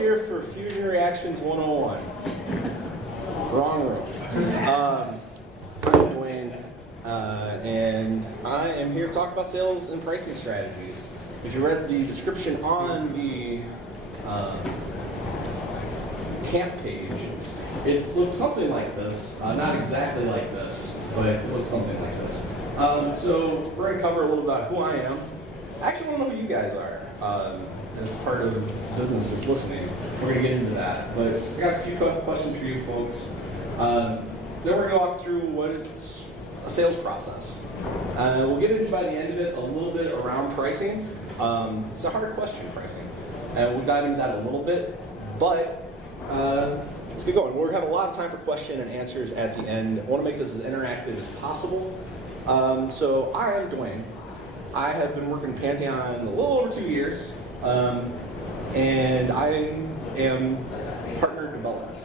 here for Fusion Reactions 101. Wrong room. I'm Dwayne, and I am here to talk about sales and pricing strategies. If you read the description on the camp page, it looks something like this. Not exactly like this, but it looks something like this. So we're going to cover a little about who I am. I actually want to know who you guys are. As part of the business that's listening, we're going to get into that. But I got a few questions for you folks. Then we're going to walk through what is a sales process. We'll get into, by the end of it, a little bit around pricing. It's a hard question, pricing. And we'll dive into that a little bit. But let's get going. We're going to have a lot of time for question and answers at the end. I want to make this as interactive as possible. So I am Dwayne. I have been working Pantheon a little over 2 years. And I am partner development.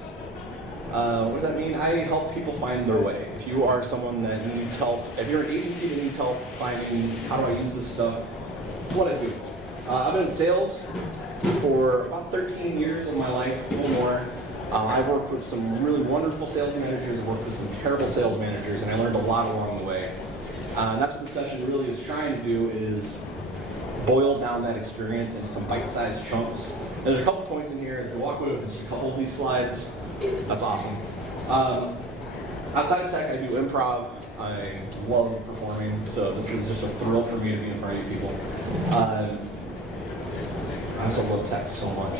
What does that mean? I help people find their way. If you are someone that needs help, if you're an agency that needs help finding how do I use this stuff, it's what I do. I've been in sales for about 13 years of my life, a little more. I've worked with some really wonderful sales managers, I've worked with some terrible sales managers, and I learned a lot along the way. That's what the session really is trying to do, is boil down that experience into some bite-sized chunks. There's a couple points in here. If you walk away with just a couple of these slides, that's awesome. Outside of tech, I do improv. I love performing, so this is just a thrill for me to be in front of you people. I also love tech so much.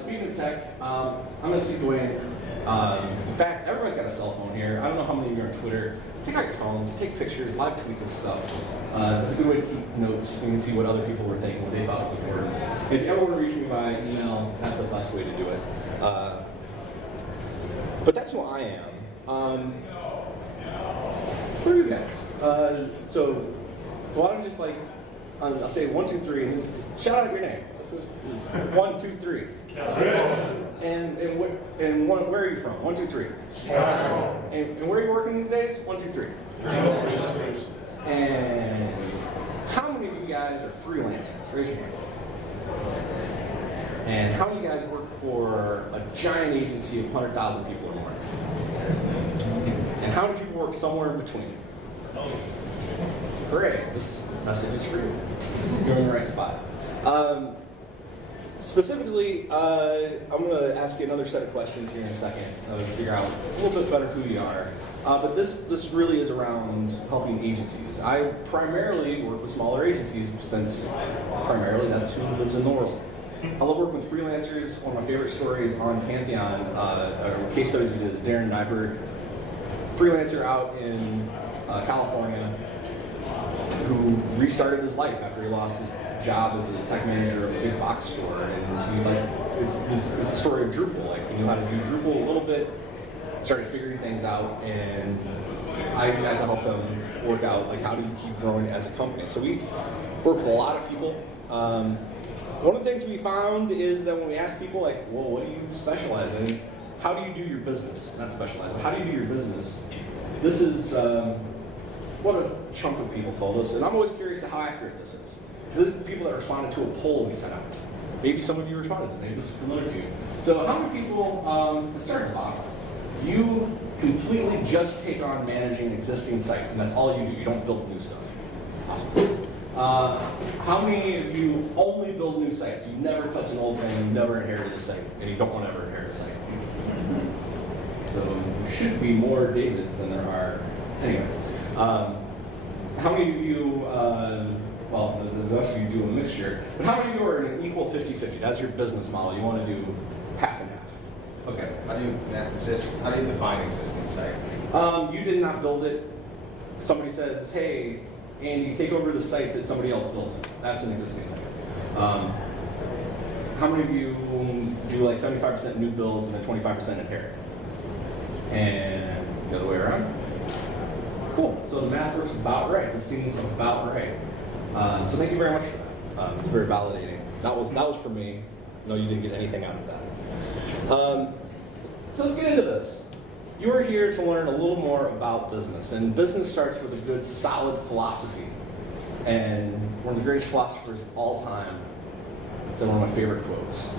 Speaking of tech, I'm going to see Dwayne. In fact, everybody's got a cell phone here. I don't know how many of you are on Twitter. Take out your phones, take pictures, live tweet this stuff. It's a good way to keep notes. You can see what other people were thinking, what they thought was important. If you ever want to reach me by email, that's the best way to do it. But that's who I am. Who are you guys? So why don't you just I'll say 1, 2, 3, and just shout out your name. 1, 2, 3. And where are you from? 1, 2, 3. And where are you working these days? 1, 2, 3. And how many of you guys are freelancers? Raise your hand. And how many of you guys work for a giant agency of 100,000 people or more? And how many people work somewhere in between? Great. This message is for you. You're in the right spot. Specifically, I'm going to ask you another set of questions here in a second to figure out a little bit better who you are. But this really is around helping agencies. I primarily work with smaller agencies since primarily that's who lives in the world. I love working with freelancers. One of my favorite stories on Pantheon, or case studies we did, is Darren Nyberg, freelancer out in California, who restarted his life after he lost his job as a tech manager of a big box store, and it's the story of Drupal. He knew how to do Drupal a little bit, started figuring things out, and I got to help them work out how do you keep growing as a company. So we work with a lot of people. One of the things we found is that when we ask people well, what do you specialize in? How do you do your business? Not specialize, but how do you do your business? This is what a chunk of people told us, and I'm always curious to how accurate this is. So this is the people that responded to a poll we sent out. Maybe some of you responded to this. Maybe this is familiar to you. So how many people, let's start at the bottom. You completely just take on managing existing sites, and that's all you do. You don't build new stuff. Awesome. How many of you only build new sites? You never touch an old thing, you never inherited a site, and you don't want to ever inherit a site. So there should be more Davids than there are. Anyway, how many of you, well, the rest of you do a mixture, but how many of you are in an equal 50-50? That's your business model. You want to do half and half. Okay. How do you define existing site? You did not build it. Somebody says, hey, Andy, take over the site that somebody else built. That's an existing site. How many of you do 75% new builds and then 25% inherit? And the other way around? Cool. So the math works about right. This seems about right. So thank you very much for that. It's very validating. That was for me. No, you didn't get anything out of that. So let's get into this. You are here to learn a little more about business, and business starts with a good, solid philosophy. And one of the greatest philosophers of all time, said one of my favorite quotes.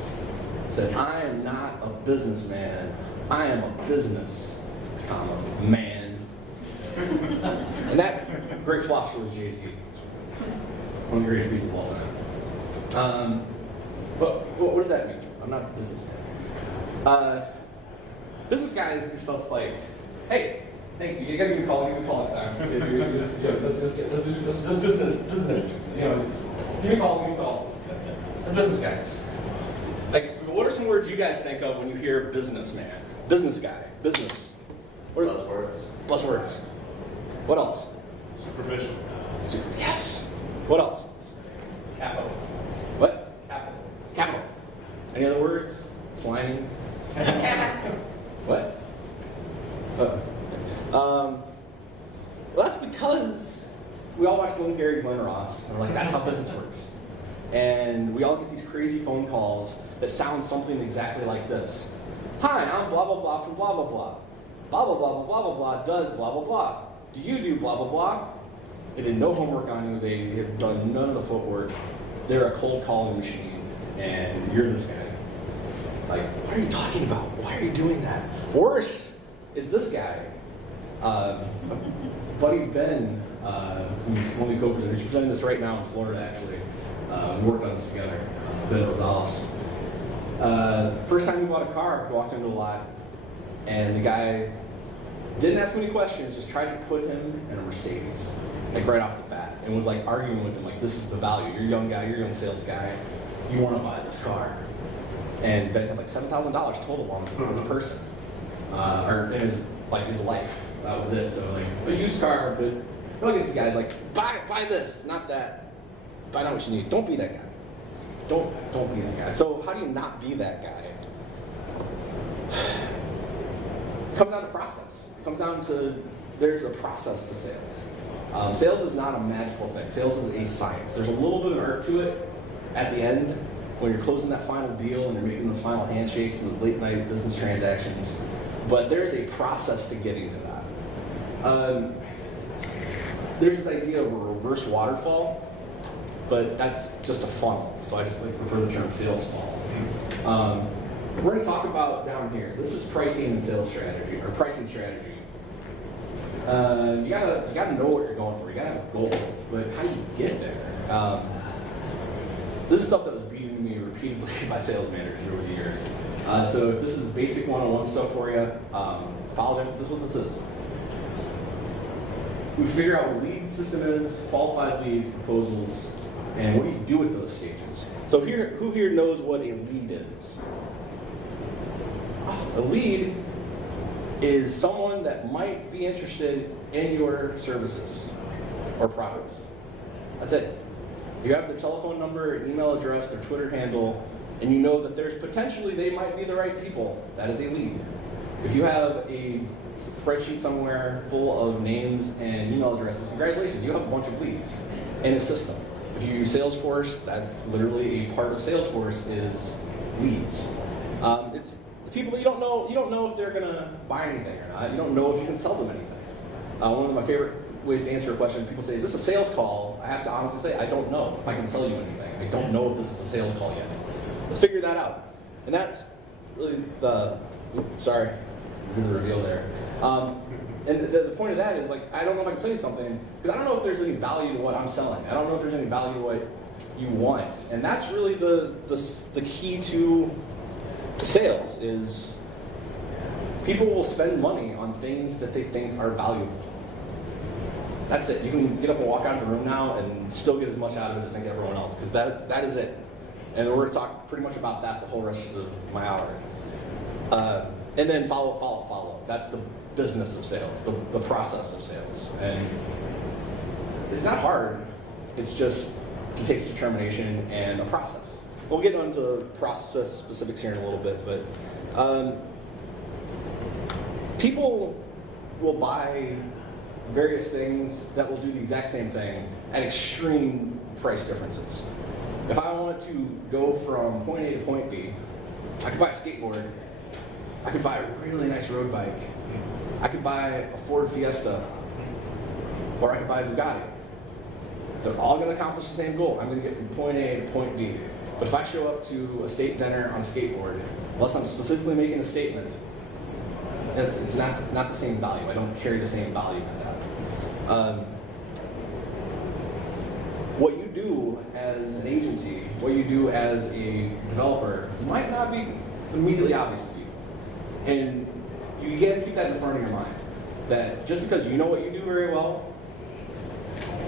Said, "I am not a businessman. I am a business, comma, man." And that great philosopher was Jay-Z. One of the greatest people of all time. But what does that mean? I'm not a businessman. Business guys do stuff like, "Hey, thank you. You gotta give me a call. Give me a call next time. Let's do business. You know, give me a call. Give me a call." The business guys. Like, what are some words you guys think of when you hear businessman, business guy, business? What are those words? Buzzwords. What else? Superficial. Yes. What else? Capital. What? Capital. Capital. Any other words? Slimy. What? Well, that's because we all watch Glenn Gary, Glenn Ross, and we're like, that's how business works. And we all get these crazy phone calls that sound something exactly like this. "Hi, I'm blah, blah, blah from blah, blah, blah. Blah, blah, blah, blah, blah, blah does blah, blah, blah. Do you do blah, blah, blah?" They did no homework on you. They have done none of the footwork. They're a cold calling machine, and you're this guy. Like, what are you talking about? Why are you doing that? Worse is this guy. Buddy Ben, who's one of the co-presenters, he's presenting this right now in Florida, actually. We worked on this together, Ben Rosales. First time he bought a car, he walked into a lot, and the guy didn't ask him any questions, just tried to put him in a Mercedes, like right off the bat, and was like arguing with him, like, this is the value. You're a young guy, you're a young sales guy, you want to buy this car. And Ben had like $7,000 total on this person, or in his life. That was it. So like a used car, but look at these guys like buy this, not that. Find out what you need. Don't be that guy. Don't be that guy. So how do you not be that guy? It comes down to process. It comes down to there's a process to sales. Sales is not a magical thing. Sales is a science. There's a little bit of art to it at the end when you're closing that final deal and you're making those final handshakes and those late night business transactions. But there's a process to getting to that. There's this idea of a reverse waterfall, but that's just a funnel. So I just prefer the term sales funnel. We're going to talk about down here. This is pricing and sales strategy, or pricing strategy. You gotta know what you're going for. You gotta have a goal, but how do you get there? This is stuff that was beaten to me repeatedly by sales managers over the years. So if this is basic one-on-one stuff for you, apologize. This is what this is. We figure out what a lead system is, qualified leads, proposals, and what do you do with those stages? So who here knows what a lead is? Awesome. A lead is someone that might be interested in your services or products. That's it. If you have their telephone number, email address, their Twitter handle, and you know that there's potentially they might be the right people, that is a lead. If you have a spreadsheet somewhere full of names and email addresses, congratulations, you have a bunch of leads in a system. If you use Salesforce, that's literally a part of Salesforce is leads. It's the people that you don't know if they're gonna buy anything or not. You don't know if you can sell them anything. One of my favorite ways to answer a question, people say, is this a sales call? I have to honestly say, I don't know if I can sell you anything. I don't know if this is a sales call yet. Let's figure that out. And that's really the reveal there. And the point of that is, like, I don't know if I can sell you something, because I don't know if there's any value to what I'm selling. I don't know if there's any value to what you want. And that's really the key to sales is people will spend money on things that they think are valuable. That's it. You can get up and walk out of the room now and still get as much out of it as think everyone else, because that is it. And we're going to talk pretty much about that the whole rest of my hour. And then follow up. That's the business of sales, the process of sales. And it's not hard. It's just, it takes determination and a process. We'll get into process specifics here in a little bit, but people will buy various things that will do the exact same thing at extreme price differences. If I wanted to go from point A to point B, I could buy a skateboard, I could buy a really nice road bike, I could buy a Ford Fiesta, or I could buy a Bugatti. They're all going to accomplish the same goal. I'm going to get from point A to point B. But if I show up to a state dinner on a skateboard, unless I'm specifically making a statement, it's not the same value. I don't carry the same value with that. What you do as an agency, what you do as a developer, might not be immediately obvious to you. And you got to keep that in the front of your mind. That just because you know what you do very well,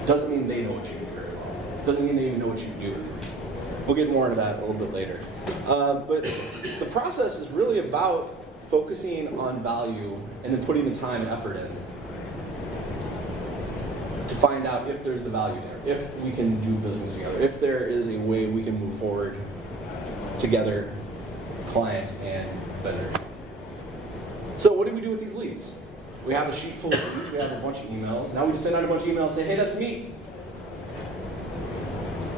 doesn't mean they know what you do very well. Doesn't mean they even know what you do. We'll get more into that a little bit later. But the process is really about focusing on value and then putting the time and effort in to find out if there's the value there, if we can do business together, if there is a way we can move forward together, client and vendor. So what do we do with these leads? We have a sheet full of leads, we have a bunch of emails. Now we just send out a bunch of emails and say, hey, that's me.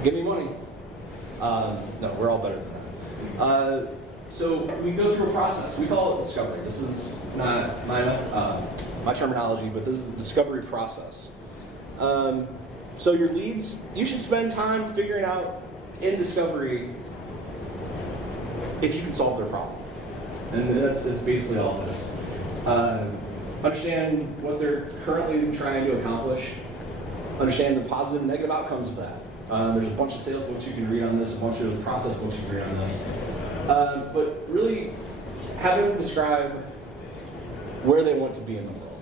Give me money. No, we're all better than that. So we go through a process. We call it discovery. This is not my terminology, but this is the discovery process. So your leads, you should spend time figuring out in discovery if you can solve their problem. And that's basically all it is. Understand what they're currently trying to accomplish. Understand the positive and negative outcomes of that. There's a bunch of sales books you can read on this, a bunch of process books you can read on this. But really, have them describe where they want to be in the world.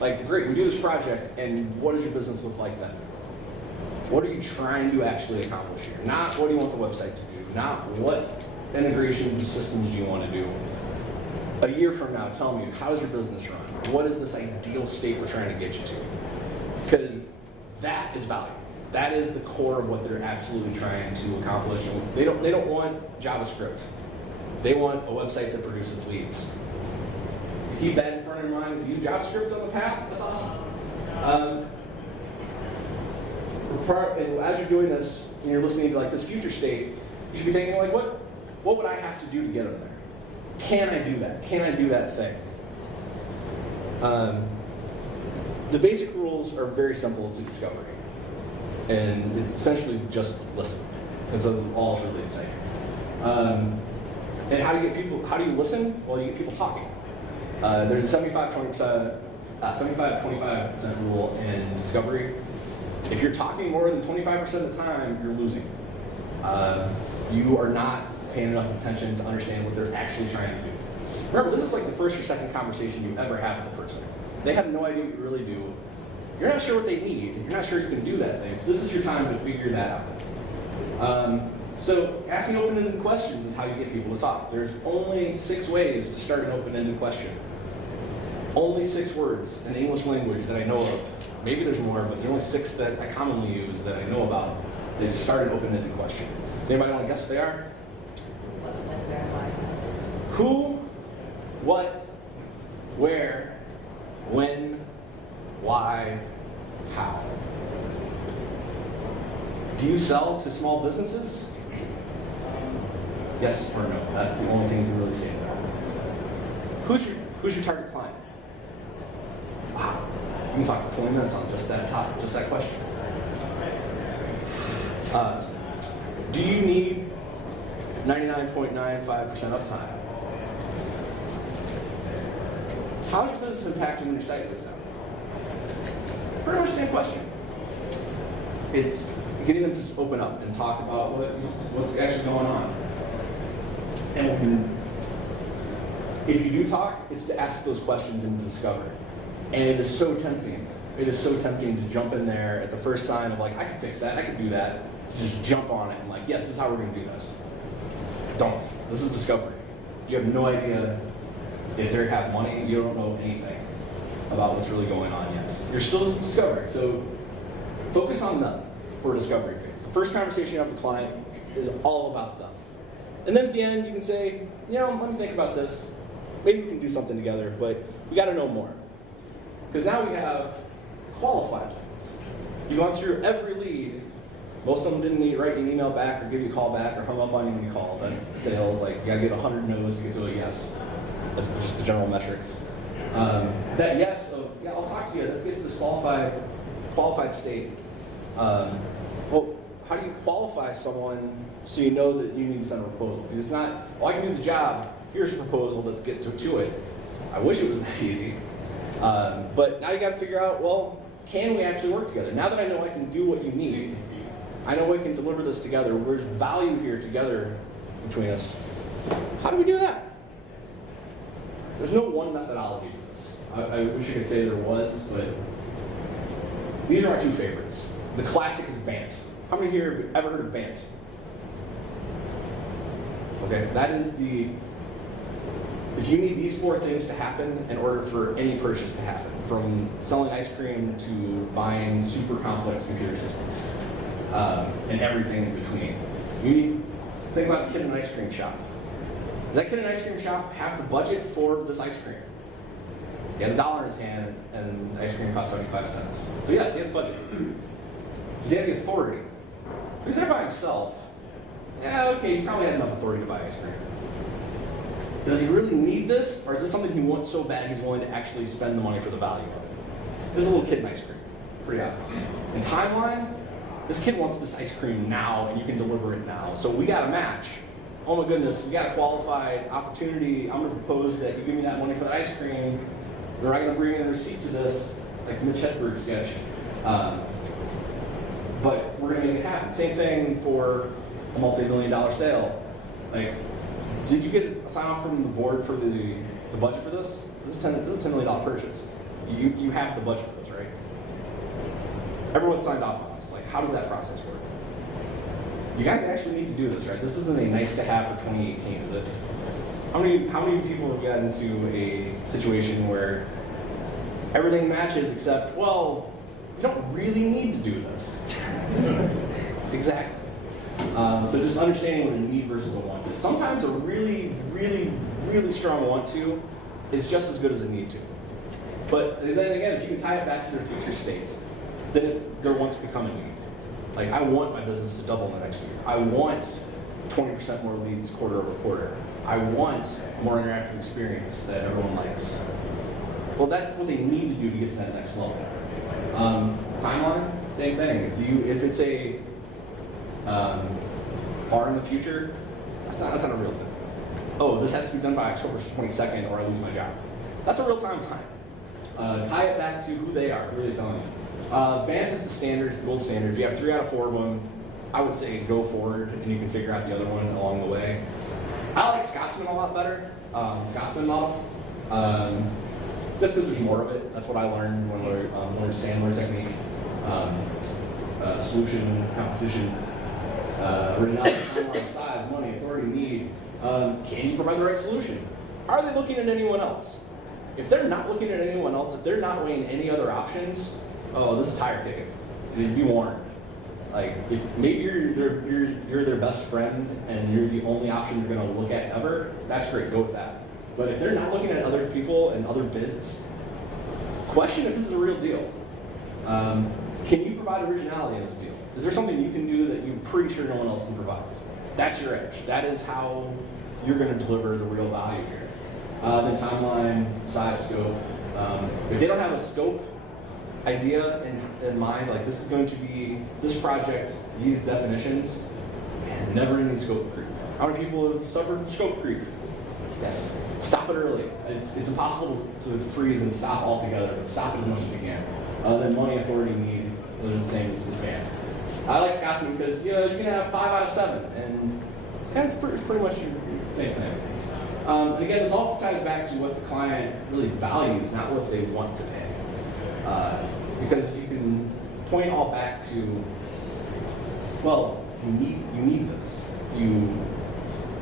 Like, great, we do this project, and what does your business look like then? What are you trying to actually accomplish here? Not what do you want the website to do, not what integrations and systems do you want to do. A year from now, tell me, how does your business run? What is this ideal state we're trying to get you to? Because that is value. That is the core of what they're absolutely trying to accomplish. And they don't want JavaScript. They want a website that produces leads. You keep that in front of your mind. If you use JavaScript on the path, that's awesome. And as you're doing this, and you're listening to like this future state, you should be thinking like, what would I have to do to get them there? Can I do that? Can I do that thing? The basic rules are very simple to discovery. And it's essentially just listen. And so all it's really saying. And how do you listen? Well, you get people talking. There's a 75-25% rule in discovery. If you're talking more than 25% of the time, you're losing. You are not paying enough attention to understand what they're actually trying to do. Remember, this is like the first or second conversation you ever have with a person. They have no idea what you really do. You're not sure what they need. You're not sure you can do that thing. So this is your time to figure that out. So asking open-ended questions is how you get people to talk. There's only 6 ways to start an open-ended question. Only 6 words in the English language that I know of. Maybe there's more, but there are only 6 that I commonly use that I know about that start an open-ended question. Does anybody want to guess what they are? Who, what, where, when, why, how. Do you sell to small businesses? Yes or no? That's the only thing you can really say about it. Who's your target client? Wow. You can talk for 20 minutes on just that topic, just that question. Do you need 99.95% uptime? How is your business impacting your site with them? It's pretty much the same question. It's getting them to open up and talk about what's actually going on. And if you do talk, it's to ask those questions and to discover. And it is so tempting. It is so tempting to jump in there at the first sign of like, I can fix that, I can do that. Just jump on it and like, yes, this is how we're going to do this. Don't. This is discovery. You have no idea if they have money. You don't know anything about what's really going on yet. You're still discovering. So focus on them for a discovery phase. The first conversation you have with the client is all about them. And then at the end, you can say, let me think about this. Maybe we can do something together, but we got to know more. Because now we have qualified leads. You've gone through every lead. Most of them didn't write you an email back or give you a call back or hung up on you when you called. That's sales. Like, you got to get 100 no's to get to a yes. That's just the general metrics. That yes of, I'll talk to you. Let's get to this qualified state. Well, how do you qualify someone so you know that you need to send a proposal? Because it's not, well, I can do the job, here's a proposal, let's get to it. I wish it was that easy. But now you got to figure out, well, can we actually work together? Now that I know I can do what you need, I know we can deliver this together, there's value here together between us. How do we do that? There's no one methodology for this. I wish I could say there was, but these are my two favorites. The classic is BANT. How many here have ever heard of BANT? Okay, that is the, if you need these 4 things to happen in order for any purchase to happen, from selling ice cream to buying super complex computer systems, and everything in between. You need, think about a kid in an ice cream shop. Does that kid in an ice cream shop have the budget for this ice cream? He has $1 in his hand, and the ice cream costs 75 cents. So yes, he has budget. Does he have the authority? If he's there by himself, yeah, okay, he probably has enough authority to buy ice cream. Does he really need this, or is this something he wants so bad he's willing to actually spend the money for the value of it? This is a little kid in ice cream, pretty obvious. In timeline, this kid wants this ice cream now, and you can deliver it now. So we got a match. Oh my goodness, we got a qualified opportunity. I'm gonna propose that you give me that money for the ice cream, or I'm gonna bring in a receipt to this, like the Mitch Hedberg sketch. But we're gonna make it happen. Same thing for a multi-million-dollar sale. Like, did you get a sign off from the board for the budget for this? This is a $10 million purchase. You have the budget for this, right? Everyone signed off on this. Like, how does that process work? You guys actually need to do this, right? This isn't a nice to have for 2018, is it? How many people have gotten into a situation where everything matches except, well, you don't really need to do this. Exactly. So just understanding what a need versus a want to. Sometimes a really, really, really strong want to is just as good as a need to. But then again, if you can tie it back to their future state, then their wants become a need. Like, I want my business to double in the next year. I want 20% more leads quarter over quarter. I want more interactive experience that everyone likes. Well, that's what they need to do to get to that next level. Timeline, same thing. If it's a far in the future, that's not a real thing. Oh, this has to be done by October 22nd or I lose my job. That's a real timeline. Tie it back to who they are, who they're telling you. BANT is the standard, the gold standard. If you have 3 out of 4 of them, I would say go forward and you can figure out the other one along the way. I like Scotsman a lot better, Scotsman model. Just because there's more of it. That's what I learned when I learned Sandler technique. Solution, competition, originality, timeline, size, money, authority, need. Can you provide the right solution? Are they looking at anyone else? If they're not looking at anyone else, if they're not weighing any other options, oh, this is a tire kick. Be warned. Like, if maybe you're their best friend and you're the only option they're going to look at ever, that's great. Go with that. But if they're not looking at other people and other bids, question if this is a real deal. Can you provide originality in this deal? Is there something you can do that you're pretty sure no one else can provide? That's your edge. That is how you're going to deliver the real value here. Then timeline, size, scope. If they don't have a scope idea in mind, like this is going to be this project, these definitions, and never ending scope creep. How many people have suffered from scope creep? Yes. Stop it early. It's impossible to freeze and stop altogether, but stop it as much as you can. Then money, authority, need, those are the same as BANT. I like Scotsman because you can have 5 out of 7, and yeah, it's pretty much the same thing. And again, this all ties back to what the client really values, not what they want to pay. Because you can point all back to, well, you need this. You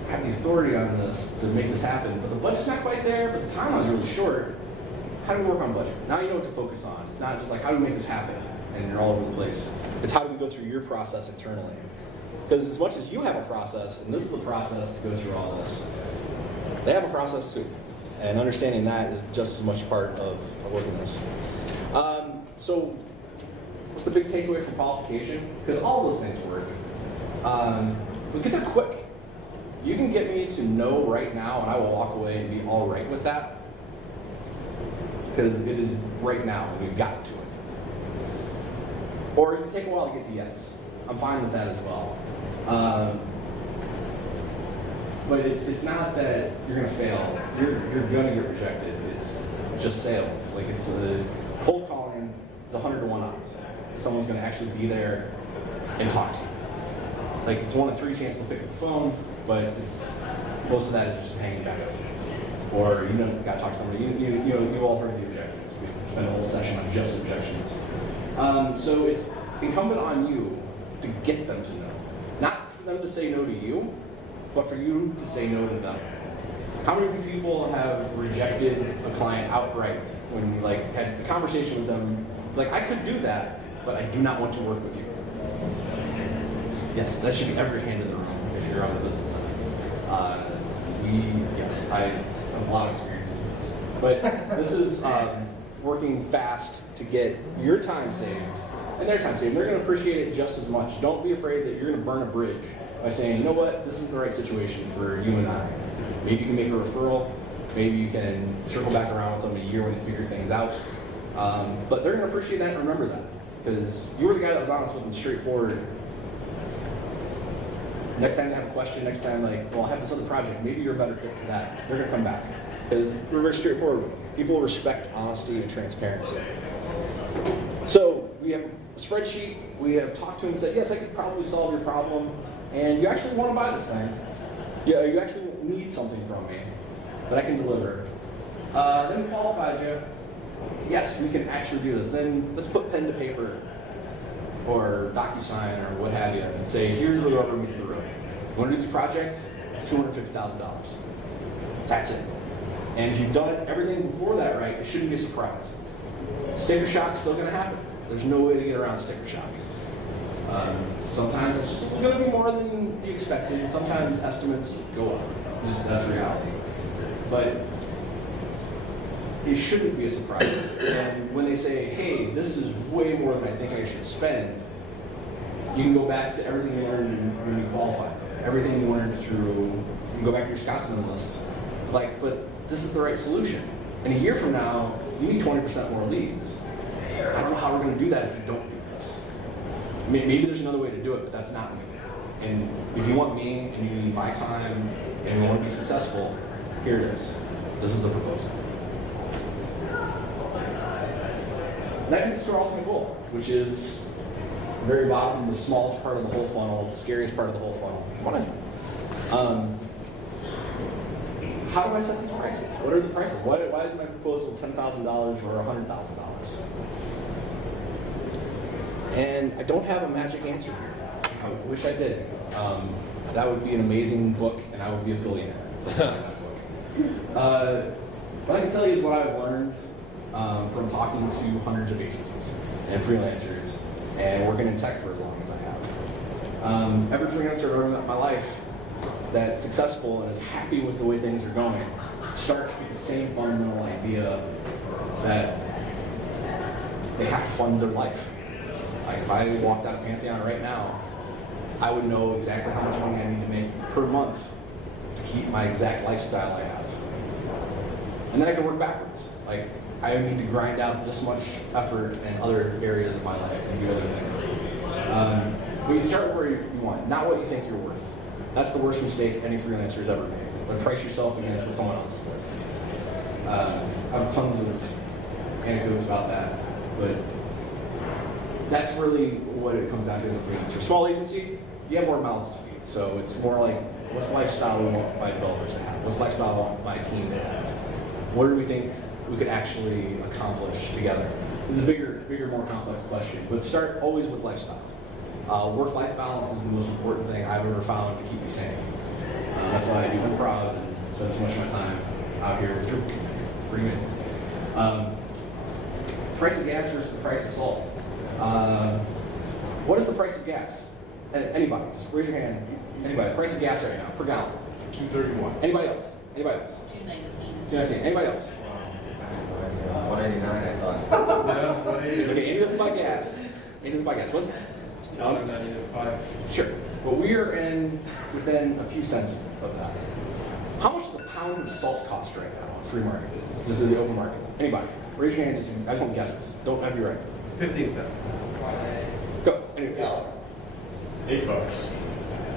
have the authority on this to make this happen, but the budget's not quite there, but the timeline's really short. How do we work on budget? Now you know what to focus on. It's not just like, how do we make this happen? And you're all over the place. It's how do we go through your process internally? Because as much as you have a process, and this is a process to go through all this, they have a process too. And understanding that is just as much part of working this. So what's the big takeaway from qualification? Because all those things work. But get that quick. You can get me to no right now, and I will walk away and be all right with that. Because it is right now, and we've gotten to it. Or it can take a while to get to yes. I'm fine with that as well. But it's not that you're gonna fail. You're gonna get rejected. It's just sales. Like it's a cold calling. It's 100 to 1 odds. Someone's gonna actually be there and talk to you. Like it's 1 in 3 chance to pick up the phone, but it's most of that is just hanging back up. Or you don't gotta talk to somebody. You all heard the objections. We spent a whole session on just objections. So it's incumbent on you to get them to know. Not for them to say no to you, but for you to say no to them. How many people have rejected a client outright when you like had a conversation with them? It's like, I could do that, but I do not want to work with you. Yes, that should be every hand in the room if you're on the business side. Yes, I have a lot of experiences with this. But this is working fast to get your time saved and their time saved. They're going to appreciate it just as much. Don't be afraid that you're going to burn a bridge by saying, you know what, this is the right situation for you and I. Maybe you can make a referral. Maybe you can circle back around with them a year when they figure things out. But they're going to appreciate that and remember that. Because you were the guy that was honest with them, straightforward. Next time they have a question, next time like, well, I have this other project, maybe you're a better fit for that. They're going to come back. Because we're very straightforward with them. People respect honesty and transparency. So we have a spreadsheet. We have talked to them and said, yes, I could probably solve your problem. And you actually want to buy this thing. Yeah, you actually need something from me that I can deliver. Then we qualified you. Yes, we can actually do this. Then let's put pen to paper or DocuSign or what have you and say, here's the rubber meets the road. You want to do this project? It's $250,000. That's it. And if you've done everything before that right, it shouldn't be a surprise. Sticker shock's still going to happen. There's no way to get around sticker shock. Sometimes it's just going to be more than you expected. Sometimes estimates go up. That's reality. But it shouldn't be a surprise. And when they say, hey, this is way more than I think I should spend, you can go back to everything you learned when you qualified. Everything you learned through, you can go back to your Scotsman list. Like, but this is the right solution. And a year from now, you need 20% more leads. I don't know how we're going to do that if you don't do this. Maybe there's another way to do it, but that's not me. And if you want me, and you need my time, and you want to be successful, here it is. This is the proposal. That gets us to our ultimate goal, which is the very bottom, the smallest part of the whole funnel, the scariest part of the whole funnel. How do I set these prices? What are the prices? Why is my proposal $10,000 or $100,000? And I don't have a magic answer here. I wish I did. That would be an amazing book, and I would be a billionaire. What I can tell you is what I've learned from talking to hundreds of agencies and freelancers and working in tech for as long as I have. Every freelancer I've met in my life that's successful and is happy with the way things are going starts with the same fundamental idea that they have to fund their life. Like if I walked out of Pantheon right now, I would know exactly how much money I need to make per month to keep my exact lifestyle I have. And then I can work backwards. Like I need to grind out this much effort in other areas of my life and do other things. But you start where you want, not what you think you're worth. That's the worst mistake any freelancer has ever made. But price yourself against what someone else is worth. I have tons of anecdotes about that, but that's really what it comes down to as a freelancer. Small agency, you have more mouths to feed. So it's more like, what's the lifestyle we want my developers to have? What's the lifestyle I want my team to have? What do we think we could actually accomplish together? This is a bigger, more complex question, but start always with lifestyle. Work-life balance is the most important thing I've ever found to keep me sane. That's why I do improv and spend so much of my time out here with Drupal. Pretty amazing. Price of gas versus the price of salt. What is the price of gas? Anybody, just raise your hand. Anybody, price of gas right now, per gallon? $2.31. Anybody else? Anybody else? $2.19. Anybody else? $1.89, I thought. Okay, Andy doesn't buy gas. What's it? Sure. But we are within a few cents of that. How much does a pound of salt cost right now on free market? Just in the open market. Anybody? Raise your hand. I just want guesses. Don't have you right. 15 cents. Go. Anyway. $8.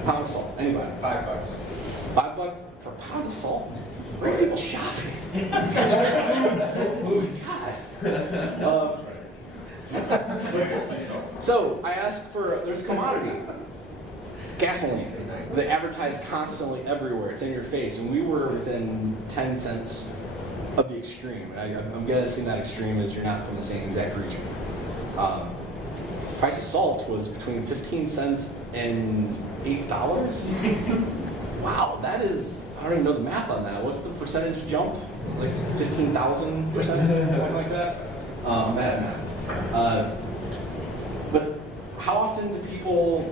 Pound of salt. Anybody? $5. $5 for a pound of salt? Where are people shopping? God. So I asked for, there's a commodity, gasoline. They advertise constantly everywhere. It's in your face. And we were within 10 cents of the extreme. I'm guessing that extreme is you're not from the same exact region. Price of salt was between 15 cents and $8. Wow, that is, I don't even know the math on that. What's the percentage jump? Like 15,000%? Something like that? Bad math. But how often do people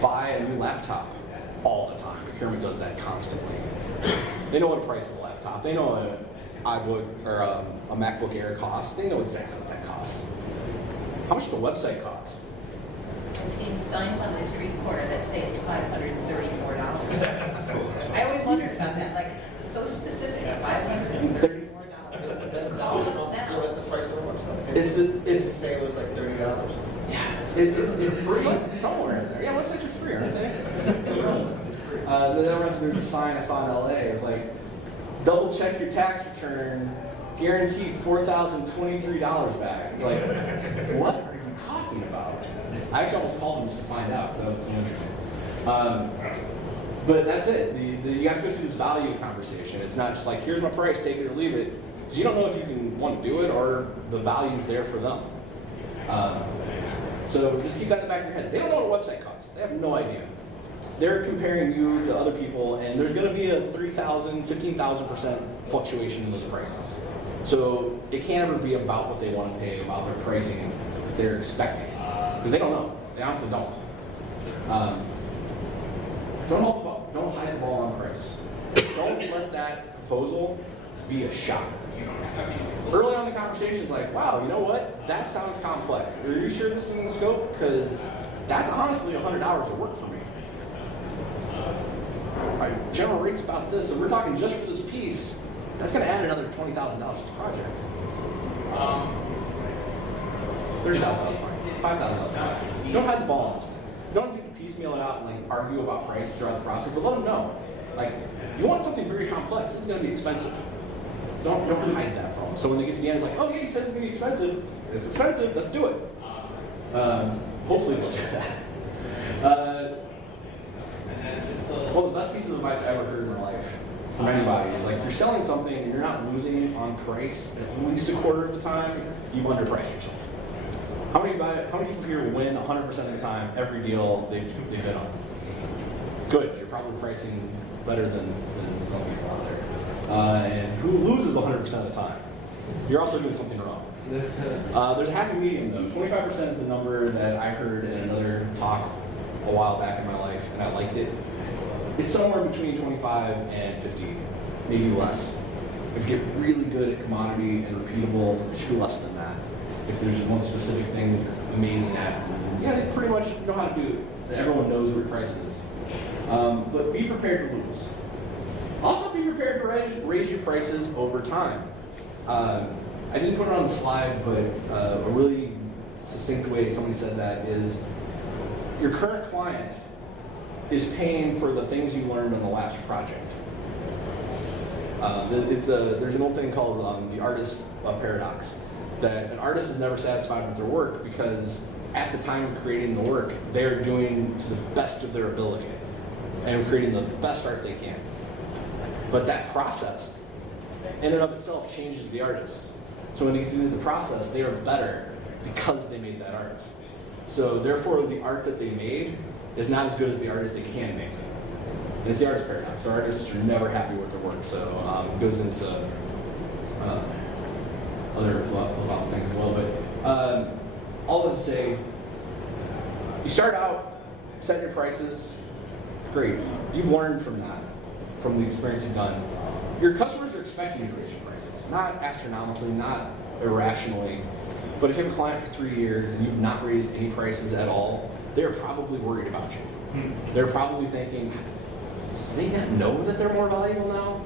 buy a new laptop? All the time. Procurement does that constantly. They know what the price of the laptop. They know what an iBook or a MacBook Air costs. They know exactly what that costs. How much does the website cost? I've seen signs on the street corner that say it's $534. I always wondered about that, like, so specific, $534. What's the price of the website? It's say it was like $30. Yeah, it's free somewhere in there. Yeah, websites are free, aren't they? There's a sign I saw in LA. It was like, double check your tax return, guaranteed $4,023 back. It's like, what are you talking about? I actually almost called them just to find out because that was so interesting. But that's it. You have to go through this value conversation. It's not just like, here's my price, take it or leave it. Because you don't know if you can want to do it or the value's there for them. So just keep that in the back of your head. They don't know what a website costs. They have no idea. They're comparing you to other people, and there's going to be a 3,000, 15,000% fluctuation in those prices. So it can't ever be about what they want to pay, about their pricing that they're expecting. Because they don't know. They honestly don't. Don't hide the ball on price. Don't let that proposal be a shock. Early on in the conversation, it's like, wow, you know what? That sounds complex. Are you sure this is in scope? Because that's honestly 100 hours of work for me. My general rate's about this, and we're talking just for this piece. That's going to add another $20,000 to the project. $30,000, $5,000. Don't hide the ball on those things. You don't need to piecemeal it out and like argue about price throughout the process, but let them know. Like, you want something very complex. This is going to be expensive. Don't hide that from them. So when they get to the end, it's like, oh yeah, you said it's going to be expensive. It's expensive. Let's do it. Hopefully we'll do that. One of the best pieces of advice I ever heard in my life from anybody is like, if you're selling something and you're not losing on price at least a quarter of the time, you've underpriced yourself. How many people here win 100% of the time every deal they've been on? Good. You're probably pricing better than some people out there. And who loses 100% of the time? You're also doing something wrong. There's a happy medium though. 25% is the number that I heard in another talk a while back in my life, and I liked it. It's somewhere between 25 and 50, maybe less. If you get really good at commodity and repeatable, it should be less than that. If there's one specific thing amazing at, yeah, they pretty much know how to do it. Everyone knows where price is. But be prepared to lose. Also be prepared to raise your prices over time. I didn't put it on the slide, but a really succinct way somebody said that is, your current client is paying for the things you learned on the last project. There's an old thing called the artist paradox, that an artist is never satisfied with their work because at the time of creating the work, they're doing to the best of their ability and creating the best art they can. But that process, in and of itself, changes the artist. So when they get through the process, they are better because they made that art. So therefore, the art that they made is not as good as the artist they can make. And it's the artist paradox. So artists are never happy with their work. So it goes into other philosophical things as well. But all this to say, you start out, set your prices, great. You've learned from that, from the experience you've done. Your customers are expecting you to raise your prices, not astronomically, not irrationally. But if you have a client for 3 years and you've not raised any prices at all, they're probably worried about you. They're probably thinking, does they not know that they're more valuable now?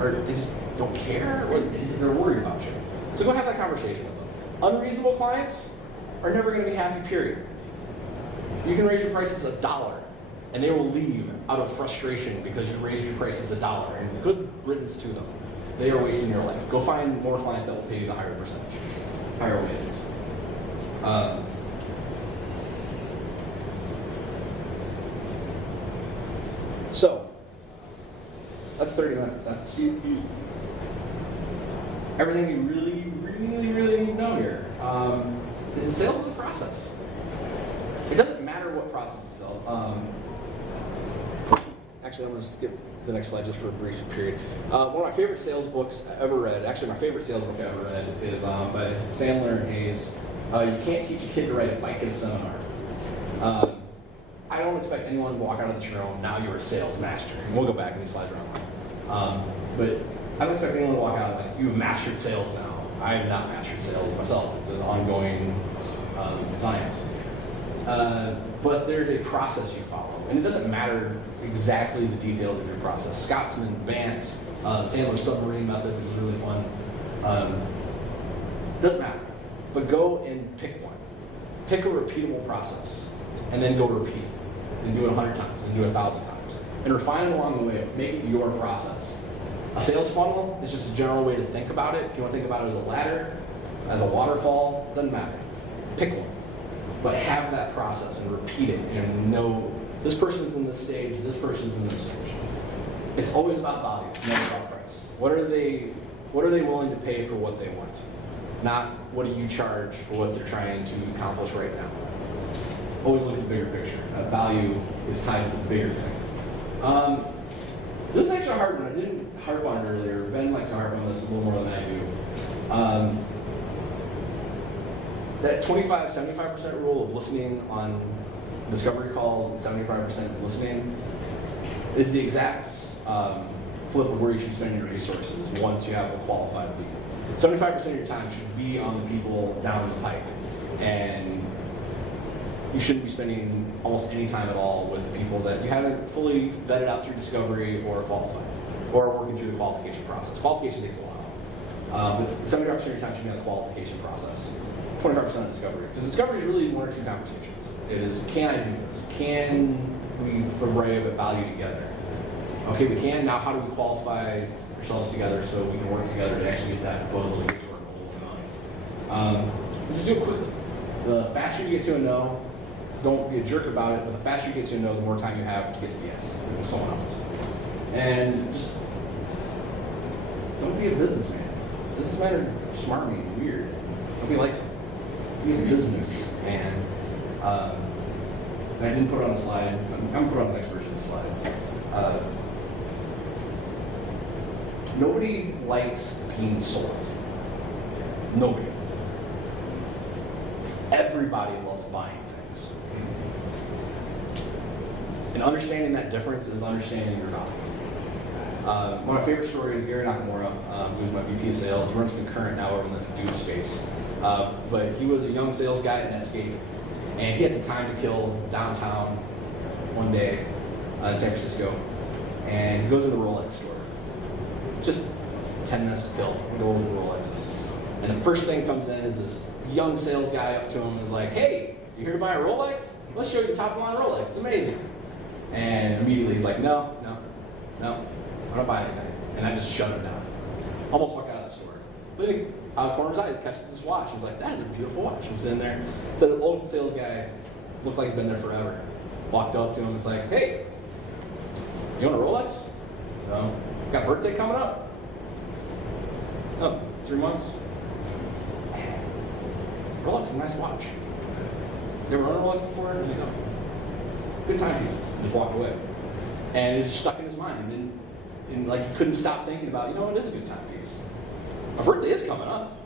Or they just don't care? Or they're worried about you. So go have that conversation with them. Unreasonable clients are never going to be happy, period. You can raise your prices $1, and they will leave out of frustration because you raised your prices $1. And good riddance to them. They are wasting your life. Go find more clients that will pay you the higher percentage, higher wages. So, that's 30 minutes. That's everything you really need to know here. Is that sales is a process. It doesn't matter what process you sell. Actually, I'm going to skip the next slide just for a brief period. One of my favorite sales books I ever read, actually my favorite sales book I ever read, is by Sandler and Hayes. You Can't Teach a Kid to Ride a Bike in a Seminar. I don't expect anyone to walk out of this room, now you're a sales master. And we'll go back in these slides around. But I don't expect anyone to walk out like, you've mastered sales now. I have not mastered sales myself. It's an ongoing science. But there's a process you follow. And it doesn't matter exactly the details of your process. Scotsman, Bant, Sandler's submarine method, which is really fun. Doesn't matter. But go and pick one. Pick a repeatable process. And then go repeat. And do it 100 times. And do it 1,000 times. And refine it along the way. Make it your process. A sales funnel is just a general way to think about it. If you want to think about it as a ladder, as a waterfall, doesn't matter. Pick one. But have that process and repeat it and know this person's in this stage, this person's in this stage. It's always about value, never about price. What are they willing to pay for what they want? Not what do you charge for what they're trying to accomplish right now. Always look at the bigger picture. That value is tied to the bigger thing. This is actually a hard one. I didn't harp on it earlier. Ben likes to harp on this a little more than I do. That 25-75% rule of listening on discovery calls and 75% listening is the exact flip of where you should spend your resources once you have a qualified lead. 75% of your time should be on the people down the pipe, and you shouldn't be spending almost any time at all with the people that you haven't fully vetted out through discovery or qualified, or working through the qualification process. Qualification takes a while, but 75% of your time should be on the qualification process. 25% on discovery. Because discovery is really one or two conversations. It is, can I do this? Can we arrive at value together? Okay, we can. Now how do we qualify ourselves together so we can work together to actually get that proposal and get to our goal of money? We'll just do it quickly. The faster you get to a no, don't be a jerk about it, but the faster you get to a no, the more time you have to get to a yes with someone else. And just don't be a businessman. Businessmen are smarmy and weird. Nobody likes it. Be a businessman. And I didn't put it on the slide. I'm going to put it on the next version of the slide. Nobody likes being sold. Nobody. Everybody loves buying things. And understanding that difference is understanding your value. One of my favorite stories is Gary Nakamura, who's my VP of sales. He runs Concurrent now over in the Hadoop space. But he was a young sales guy at Netscape, and he had some time to kill downtown one day in San Francisco, and he goes to the Rolex store. Just 10 minutes to kill. We go over the Rolexes. And the first thing comes in is this young sales guy up to him and is like, hey, you here to buy a Rolex? Let's show you the top of the line Rolex. It's amazing. And immediately he's like, no, I don't buy anything. And I just shut him down. Almost walked out of the store. But then I was corner of his eyes, catches this watch. He was like, that is a beautiful watch. I'm sitting there. So the old sales guy looked like he'd been there forever. Walked up to him and was like, hey, you want a Rolex? No. Got a birthday coming up? No, 3 months. Rolex is a nice watch. You ever owned a Rolex before? You know. Good timepieces. Just walked away. And it was just stuck in his mind. And like he couldn't stop thinking about, it is a good timepiece. My birthday is coming up.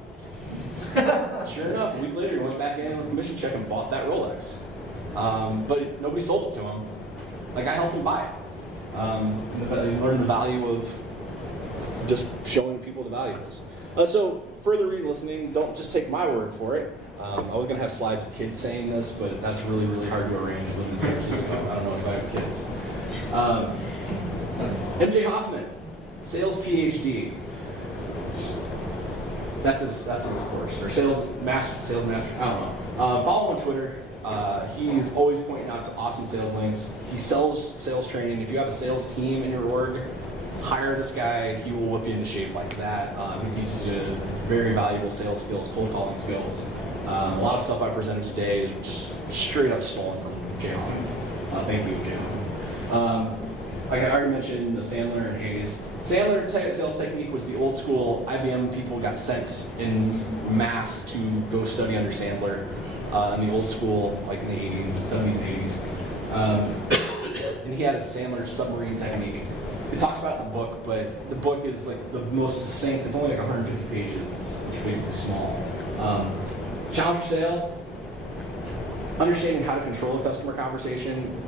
Sure enough, a week later he went back in with a commission check and bought that Rolex. But nobody sold it to him. Like I helped him buy it. He learned the value of just showing people the value of this. So further re-listening, don't just take my word for it. I was going to have slides of kids saying this, but that's really, really hard to arrange living in San Francisco. I don't know if I have kids. MJ Hoffman, sales PhD. That's his course, or sales master, I don't know. Follow him on Twitter. He's always pointing out to awesome sales links. He sells sales training. If you have a sales team in your org, hire this guy. He will whip you into shape like that. He teaches you very valuable sales skills, cold calling skills. A lot of stuff I presented today is just straight up stolen from Jay Hoffman. Thank you, Jay Hoffman. Like I already mentioned, the Sandler and Hayes. Sandler sales technique was the old school. IBM people got sent in mass to go study under Sandler in the old school, like in the 80s, the 70s and 80s. And he had a Sandler submarine technique. It talks about the book, but the book is like the most succinct. It's only like 150 pages. It's really small. Challenge your sale. Understanding how to control the customer conversation.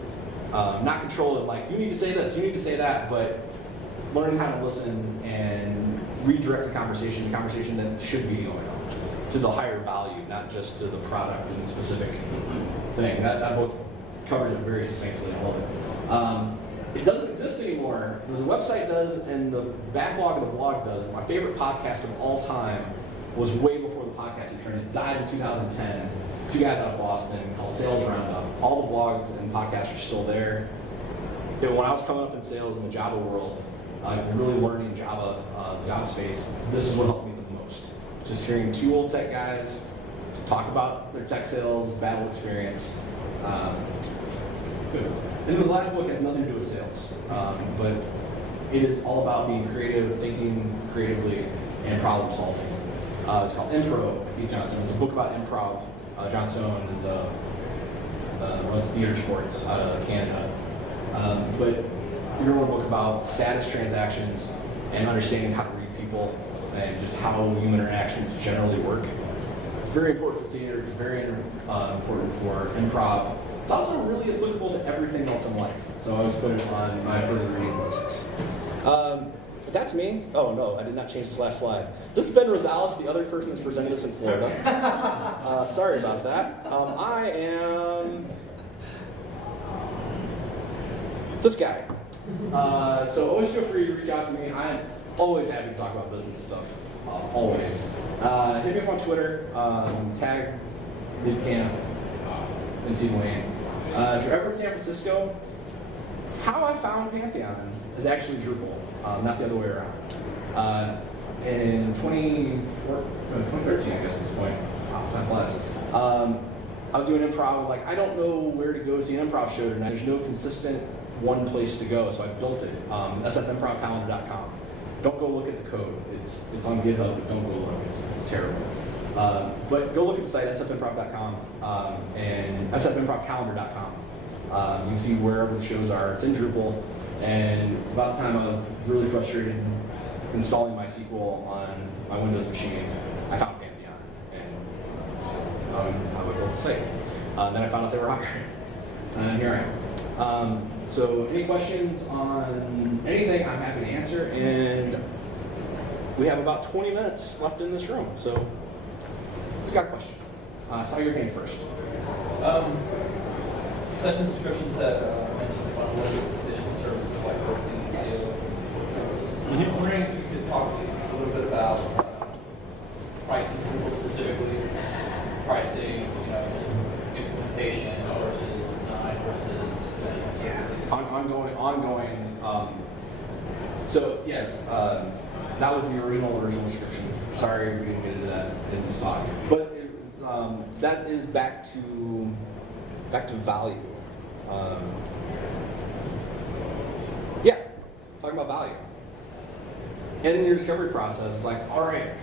Not control it like, you need to say this, you need to say that, but learn how to listen and redirect the conversation that should be going on to the higher value, not just to the product and the specific thing. That book covers it very succinctly. I love it. It doesn't exist anymore. The website does, and the backlog of the blog does. My favorite podcast of all time was way before the podcasting trend. It died in 2010. Two guys out of Boston called Sales Roundup. All the blogs and podcasts are still there. When I was coming up in sales in the Java world, really learning Java space, this is what helped me the most. Just hearing two old tech guys talk about their tech sales, battle experience. Good. And the last book has nothing to do with sales, but it is all about being creative, thinking creatively, and problem solving. It's called Impro by Keith Johnstone. It's a book about improv. Johnstone is runs theater sports out of Canada. But you're going to book about status transactions and understanding how to read people and just how human interactions generally work. It's very important for theater. It's very important for improv. It's also really applicable to everything else in life. So I was putting it on my further reading lists. That's me. Oh no, I did not change this last slide. This is Ben Rosales, the other person who's presenting this in Florida. Sorry about that. I am this guy. So always feel free to reach out to me. I'm always happy to talk about business stuff. Always. Hit me up on Twitter. Tag MidCamp and Dwayne. If you're ever in San Francisco, how I found Pantheon is actually Drupal. Not the other way around. In 2013, I guess at this point, time flies. I was doing improv, like I don't know where to go see an improv show tonight. There's no consistent one place to go, so I built it, sfimprovcalendar.com. Don't go look at the code. It's on GitHub, but don't go look. It's terrible. But go look at the site, sfimprov.com, and sfimprovcalendar.com. You can see wherever the shows are. It's in Drupal. And about the time I was really frustrated installing MySQL on my Windows machine, I found Pantheon, and I would build the site. Then I found out they were hiring, and here I am. So any questions on anything, I'm happy to answer, and we have about 20 minutes left in this room, so who's got a question? I saw your hand first. Session descriptions that mentioned additional services like hosting and SEO. I'm wondering if you could talk a little bit about pricing Drupal specifically, pricing, just implementation versus design versus additional services. Ongoing. So yes, that was the original description. Sorry we didn't get into that in this talk, but that is back to value. Talking about value. And in your discovery process, it's like, all right,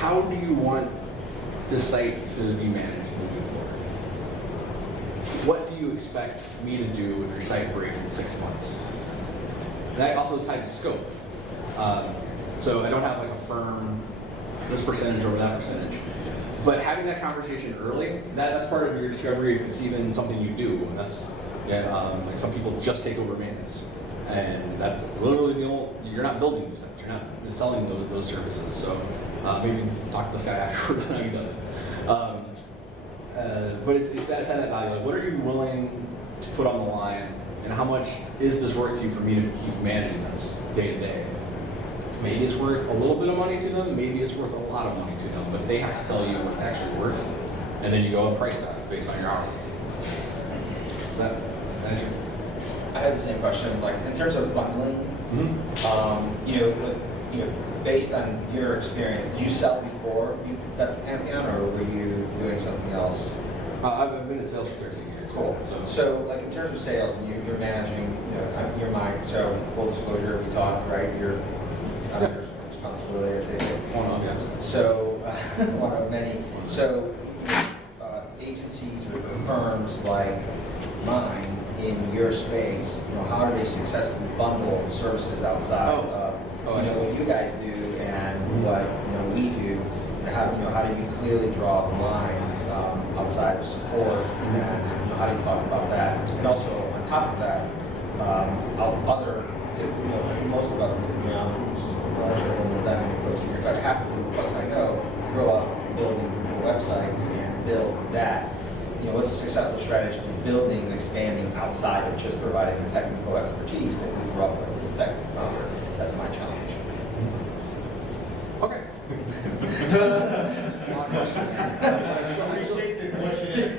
how do you want this site to be managed moving forward? What do you expect me to do if your site breaks in 6 months? That also is tied to scope. So I don't have like a firm, this percentage over that percentage. But having that conversation early, that's part of your discovery if it's even something you do. And that's, like some people just take over maintenance. And that's literally you're not building those things, you're not selling those services. So maybe talk to this guy afterward how he does it. But it's that tenant value. Like, what are you willing to put on the line, and how much is this worth to you for me to keep managing this day to day? Maybe it's worth a little bit of money to them, maybe it's worth a lot of money to them, but they have to tell you what it's actually worth. and then you go and price that based on your hourly. Does that answer? I have the same question. Like in terms of bundling, based on your experience, did you sell before you got to Pantheon, or were you doing something else? I've been in sales for 13 years. Cool. So like in terms of sales, and you're managing, you're my, so full disclosure, we talked, right? You're your responsibility, I think. One of them. So, one of many. So, agencies or firms like mine in your space, how do they successfully bundle services outside of what you guys do and what we do? And how do you clearly draw the line outside of support, and how do you talk about that? And also on top of that, most of us, half of the folks I know grow up building Drupal websites and build that. What's a successful strategy for building and expanding outside of just providing the technical expertise that we grew up with as a technical founder? That's my challenge. Okay.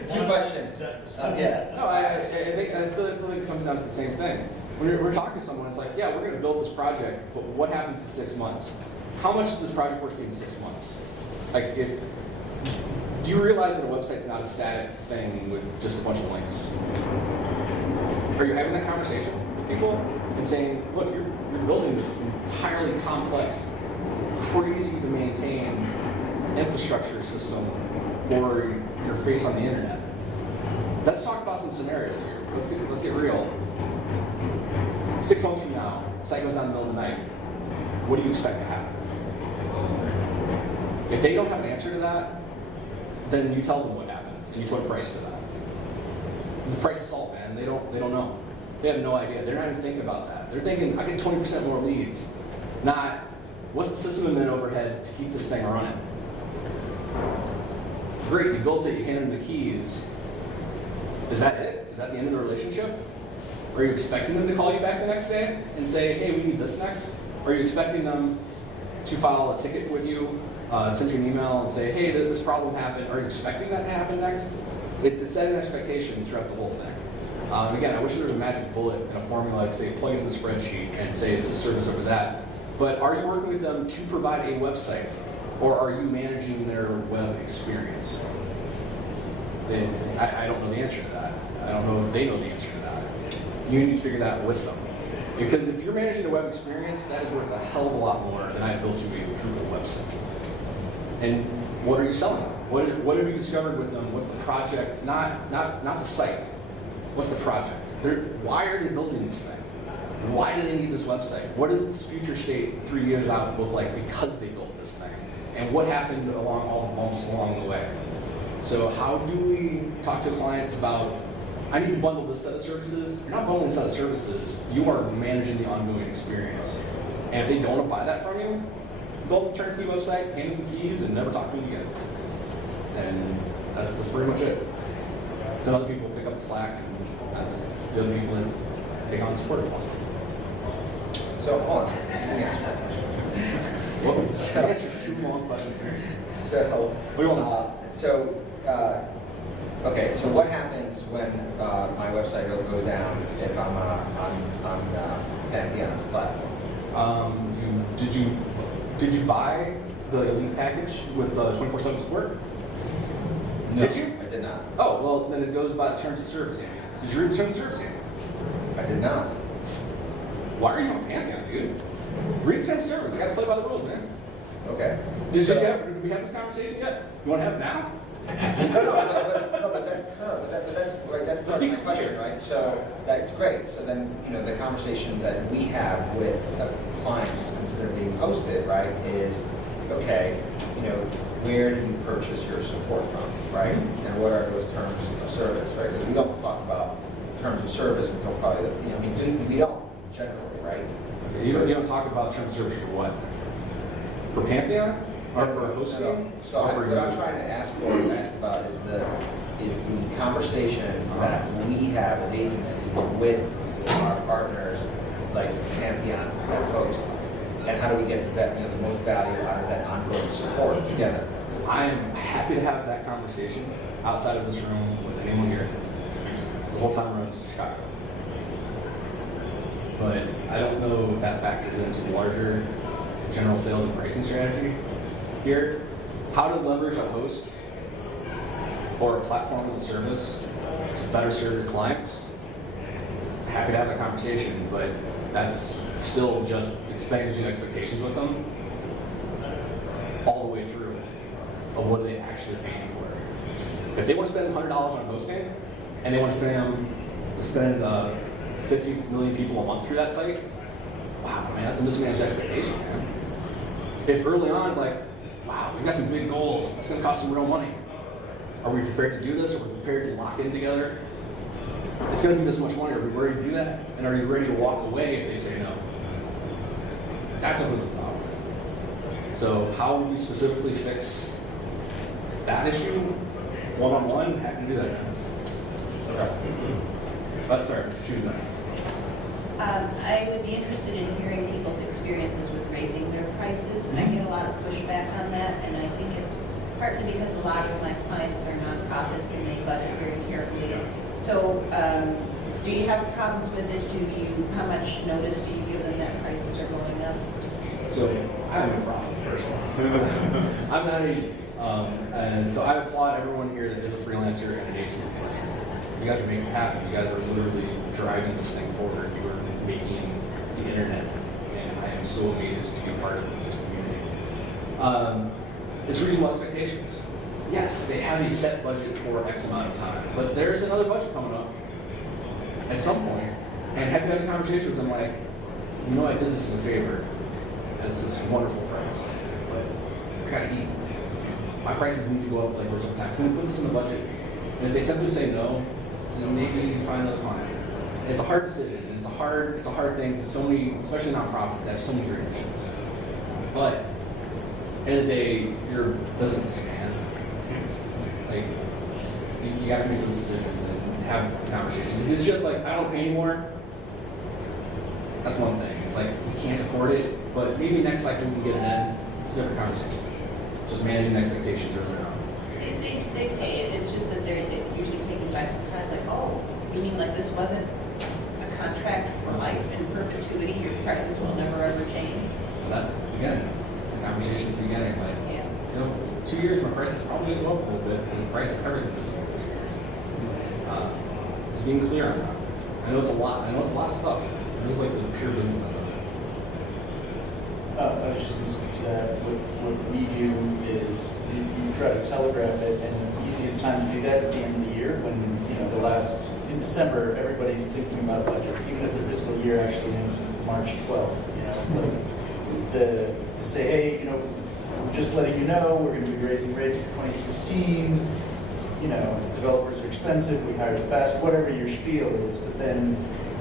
Two questions. Yeah. No, I feel like it comes down to the same thing. When we're talking to someone, it's like, yeah, we're going to build this project, but what happens in 6 months? How much is this project worth in 6 months? Like, do you realize that a website's not a static thing with just a bunch of links? Are you having that conversation with people and saying, look, you're building this entirely complex, crazy to maintain infrastructure system for your face on the internet? Let's talk about some scenarios here. Let's get real. 6 months from now, site goes down in the middle of the night. What do you expect to happen? If they don't have an answer to that, then you tell them what happens and you put a price to that. The price of salt, man. They don't know. They have no idea. They're not even thinking about that. They're thinking, I get 20% more leads. Not, what's the system admin overhead to keep this thing running? Great, you built it, you handed them the keys. Is that it? Is that the end of the relationship? Are you expecting them to call you back the next day and say, hey, we need this next? Or are you expecting them to file a ticket with you, send you an email and say, hey, this problem happened? Are you expecting that to happen next? It's setting an expectation throughout the whole thing. Again, I wish there was a magic bullet and a formula, like say, plug it in the spreadsheet and say it's this service over that. But are you working with them to provide a website, or are you managing their web experience? I don't know the answer to that. I don't know if they know the answer to that. You need to figure that out with them. Because if you're managing the web experience, that is worth a hell of a lot more than I built you a Drupal website. And what are you selling them? What have you discovered with them? What's the project? Not the site. What's the project? Why are they building this thing? Why do they need this website? What does this future state 3 years out look like because they built this thing? And what happened along all the bumps along the way? So how do we talk to clients about, I need to bundle this set of services? You're not bundling a set of services. You are managing the ongoing experience. And if they don't buy that from you, build a turnkey website, hand them the keys, and never talk to them again. And that's pretty much it. Then other people pick up the slack, and that's the other people that take on the support cost. So hold on, you can answer that question. Well, I answered 2 long questions here. So, what do you want to say? Okay, so what happens when my website goes down if I'm on Pantheon's platform? Did you buy the Elite package with 24/7 support? No, Did you? I did not. Oh, well, then it goes by the terms of service, Andy. Did you read the terms of service, Andy? I did not. Why are you on Pantheon, dude? Read the terms of service. You gotta play by the rules, man. Okay. Did we have this conversation yet? You want to have it now? But that's part of my question, right? So that's great. So then, the conversation that we have with a client who's considered being hosted, right, is, okay, where do you purchase your support from, right? And what are those terms of service, right? Because we don't talk about terms of service until probably, we don't generally, right? Okay, you don't talk about terms of service for what? For Pantheon? Or for hosting? So what I'm trying to ask about is the conversations that we have as agencies with our partners, like Pantheon, that host, and how do we get the most value out of that ongoing support together? I am happy to have that conversation outside of this room with anyone here the whole time around Chicago. But I don't know if that factors into the larger general sales and pricing strategy here. How to leverage a host or a platform as a service to better serve your clients. Happy to have that conversation, but that's still just managing expectations with them all the way through of what are they actually paying for. If they want to spend $100 on hosting and they want to spend 50 million people a month through that site, wow, man, that's a mismanaged expectation, man. If early on, like, wow, we've got some big goals, that's going to cost some real money. Are we prepared to do this? Are we prepared to lock in together? It's going to be this much money. Are we ready to do that? And are you ready to walk away if they say no? That's what this is about. So how would we specifically fix that issue? One-on-one, happy to do that. Okay. Sorry, choose next. I would be interested in hearing people's experiences with raising their prices. I get a lot of pushback on that, and I think it's partly because a lot of my clients are nonprofits and they budget very carefully. So, do you have problems with it? How much notice do you give them that prices are going up? So I have no problem personally. I'm not and so I applaud everyone here that is a freelancer and an agency. You guys are making it happen. You guys are literally driving this thing forward. You are making the internet, and I am so amazed to be part of this community. It's reasonable expectations. Yes, they have a set budget for X amount of time, but there's another budget coming up at some point, and have you had a conversation with them like, you know, I did this as a favor. It's this wonderful price, but I gotta eat. My prices need to go up like this over time. Can we put this in the budget? And if they simply say no, then maybe you can find another client. And it's a hard decision, and it's a hard thing to so many, especially nonprofits that have so many great missions. But at the end of the day, you're a business, man. Like you have to make those decisions and have a conversation. If it's just like I don't pay anymore, that's one thing. It's like we can't afford it, but maybe next cycle we can get it in. It's a different conversation. Just managing expectations earlier on. They pay it. It's just that they're usually taken by surprise. Like, oh, you mean like this wasn't a contract for life in perpetuity? Your prices will never ever change. And that's again, the conversation's beginning. Like, Yeah. you know, 2 years my price is probably going to go up a little bit because the price of everything is going up 2 years. Just being clear on that. I know it's a lot. I know it's a lot of stuff. This is like the pure business of it. I was just going to speak to that. What we do is you try to telegraph it, and the easiest time to do that is the end of the year when, you know, in December, everybody's thinking about budgets, even if their fiscal year actually ends March 12th, you know. Like say, hey, you know, we're just letting you know we're going to be raising rates for 2016. You know, developers are expensive, we hire the best, whatever your spiel is, but then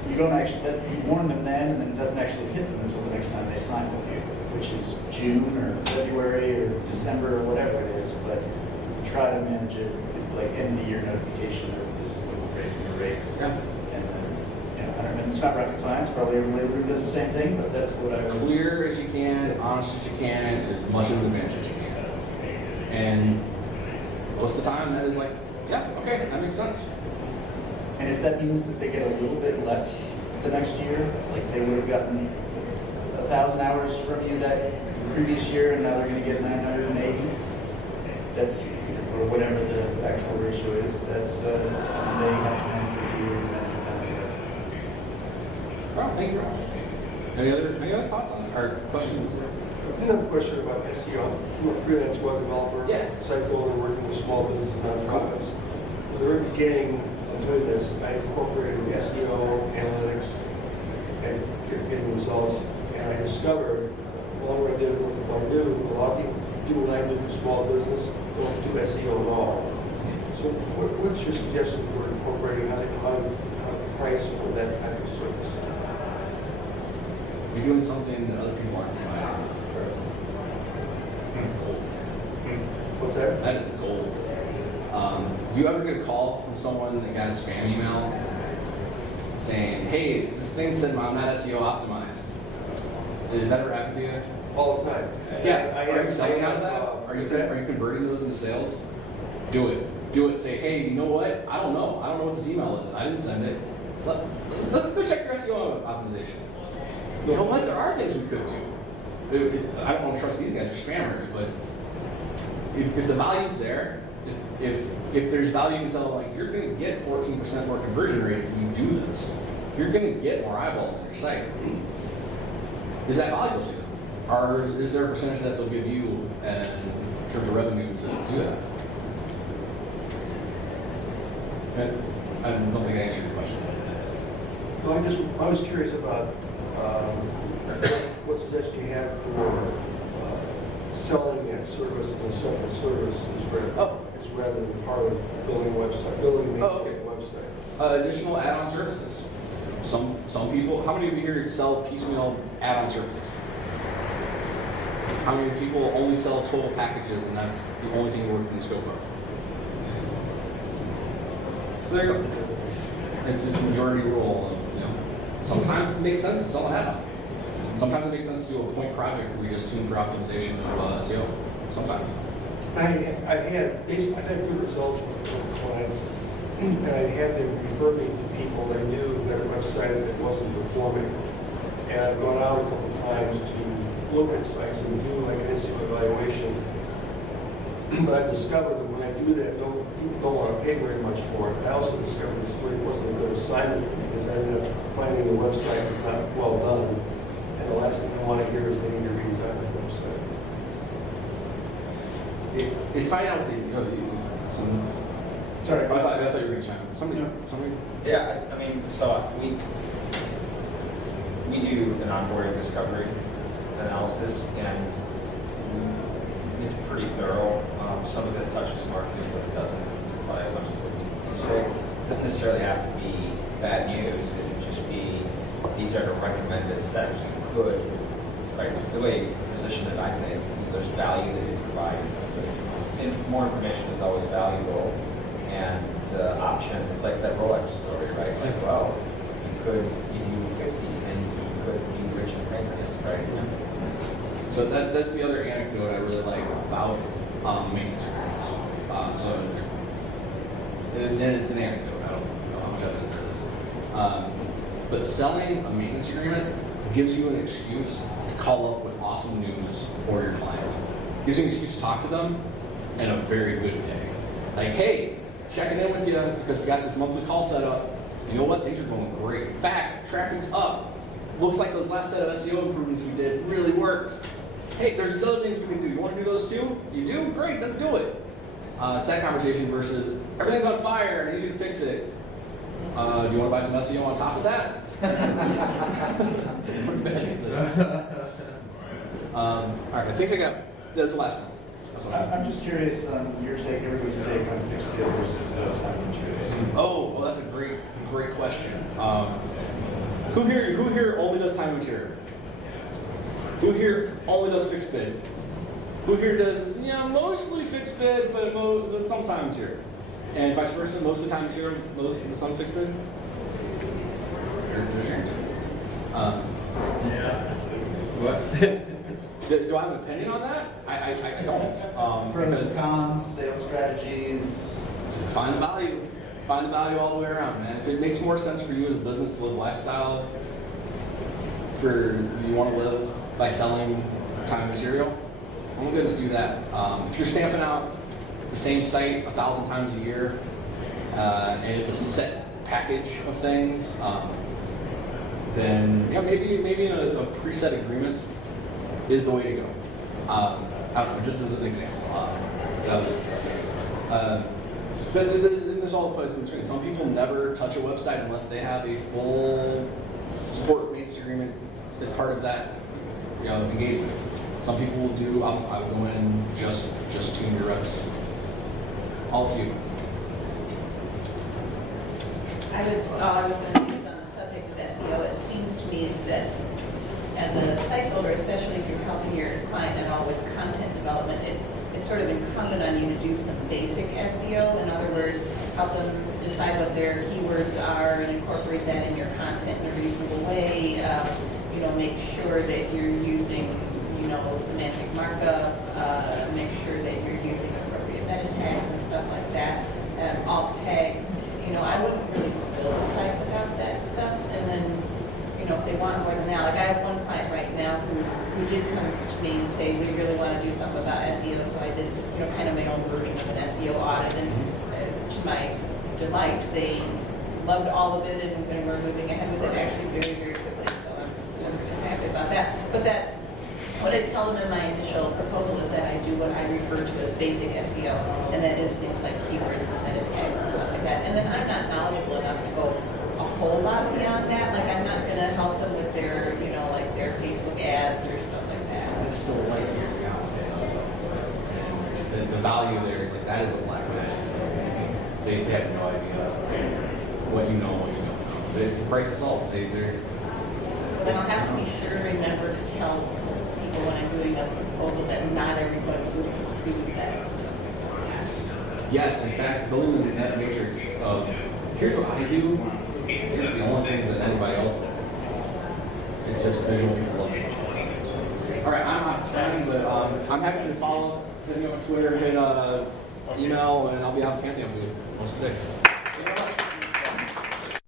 you don't actually, you warn them then, and then it doesn't actually hit them until the next time they sign with you, which is June or February or December or whatever it is, but try to manage it like end of the year notification of this is when we're raising the rates. Yeah. And then, you know, I don't know, it's not rocket science, probably everybody in the room does the same thing, but that's what I would. Clear as you can, honest as you can, as much of an advantage as you can. And most of the time that is like, yeah, okay, that makes sense. And if that means that they get a little bit less the next year, like they would have gotten 1,000 hours from you that previous year, and now they're going to get 980. That's, or whatever the actual ratio is. That's something they have to manage with you and manage with them. Well, thank you, Rob. Any other thoughts on that? Or questions? I have a question about SEO. I'm a freelance web developer, Yeah. site builder, working with small business and nonprofits. From the very beginning of doing this, I incorporated SEO, analytics, and getting results. And I discovered, along what I did with what I do, a lot of people do what I do for small business, don't do SEO at all. So what's your suggestion for incorporating how to price for that type of service? You're doing something that other people aren't doing. That's gold. What's that? That is gold. Do you ever get a call from someone that got a spam email saying, hey, this thing said I'm not SEO optimized? Has that ever happened to you? all the time. Yeah. I Are you have, selling out of that? Are you converting those into sales? Do it. Do it. Say, hey, you know what? I don't know. I don't know what this email is. I didn't send it. Let's go check your SEO optimization. You know what? There are things we could do. I don't want to trust these guys are spammers, but if the value's there, if there's value in selling, like you're going to get 14% more conversion rate if you do this. You're going to get more eyeballs on your site. Is that valuable to them? Or is there a percentage that they'll give you in terms of revenue to do that? I don't think I answered your question. No, I was curious about what suggestions you have for selling that service as a separate service is rather than part of building a website, building a website. Additional add-on services. Some people, how many of you here sell piecemeal add-on services? How many people only sell total packages and that's the only thing you work in the scope of? So there you go. It's a majority rule. You know, sometimes it makes sense to sell an add-on. Sometimes it makes sense to do a point project where we just tune for optimization of SEO. Sometimes. I've had good results with clients, and I had them refer me to people that knew that a website that wasn't performing. And I've gone out a couple of times to look at sites and do like an instant evaluation. But I discovered that when I do that, people don't want to pay very much for it. I also discovered this really wasn't a good assignment because I ended up finding the website was not well done. And the last thing I want to hear is they need to redesign the website. It's fine out with sorry, I thought you were going to chime in. Somebody? Yeah, I mean, so we do an onboarding discovery analysis, and it's pretty thorough. Some of it touches marketing, but it doesn't apply as much as what you say. It doesn't necessarily have to be bad news. It could just be these are the recommended steps you could. Right? It's the way you position it. I think there's value that you provide. And more information is always valuable, and the option is like that Rolex story, right? Like, well, if you fix these things, you could be rich and famous, right? So that's the other anecdote I really like about maintenance agreements. And it's an anecdote. I don't know how much evidence there is. But selling a maintenance agreement gives you an excuse to call up with awesome news for your client. Gives you an excuse to talk to them in a very good day. Like, hey, checking in with you because we got this monthly call set up. You know what? Things are going great. In fact, traffic's up. Looks like those last set of SEO improvements we did really worked. Hey, there's these other things we can do. You want to do those too? You do? Great, let's do it. It's that conversation versus everything's on fire, I need you to fix it. Do you want to buy some SEO on top of that? All right, I think that's the last one. I'm just curious on your take, everybody's take on fixed bid versus time and materials. Oh, well, that's a great question. Who here only does time and material? Who here only does fixed bid? Who here does mostly fixed bid, but some time and material? And vice versa, most of the time and material, some fixed bid? There's your answer. What? Do I have an opinion on that? I don't. Pros and cons, sales strategies. Find the value. Find the value all the way around, man. If it makes more sense for you as a business to live lifestyle, you want to live by selling time and material, I'm going to do that. If you're stamping out the same site 1,000 times a year, and it's a set package of things, then maybe a preset agreement is the way to go. I don't know, just as an example. But there's all the places in between. Some people never touch a website unless they have a full support maintenance agreement as part of that engagement. Some people will do, I would go in and just tune your reps. All up to you. I was going to say is on the subject of SEO, it seems to me that as a site builder, especially if you're helping your client at all with content development, it's sort of incumbent on you to do some basic SEO. In other words, help them decide what their keywords are and incorporate that in your content in a reasonable way. make sure that you're using, semantic markup, make sure that you're using appropriate meta tags and stuff like that, alt tags. I wouldn't really build a site without that stuff. And then, if they want more than that, like I have one client right now who did come to me and say, we really want to do something about SEO, so I did, kind of my own version of an SEO audit, and to my delight, they loved all of it, and we're moving ahead with it actually very, very quickly, so I'm happy about that. But what I tell them in my initial proposal is that I do what I refer to as basic SEO, and that is things like keywords and meta tags and stuff like that. And then I'm not knowledgeable enough to go a whole lot beyond that. Like I'm not going to help them with their, like their Facebook ads or stuff like that. That's so light figuring out. The value there is like that is a black magic. So they have no idea what you know, what you don't know. It's the price of salt. They're But then I'll have to be sure to remember to tell people when I'm doing a proposal that not everybody will do that stuff. Yes, in fact, building the net matrix of here's what I do, here's the only things that anybody else does. It's just visual people. All right, I'm out of time, but I'm happy to follow. Hit me on Twitter, hit email, and I'll be out of Pantheon booth most of the day.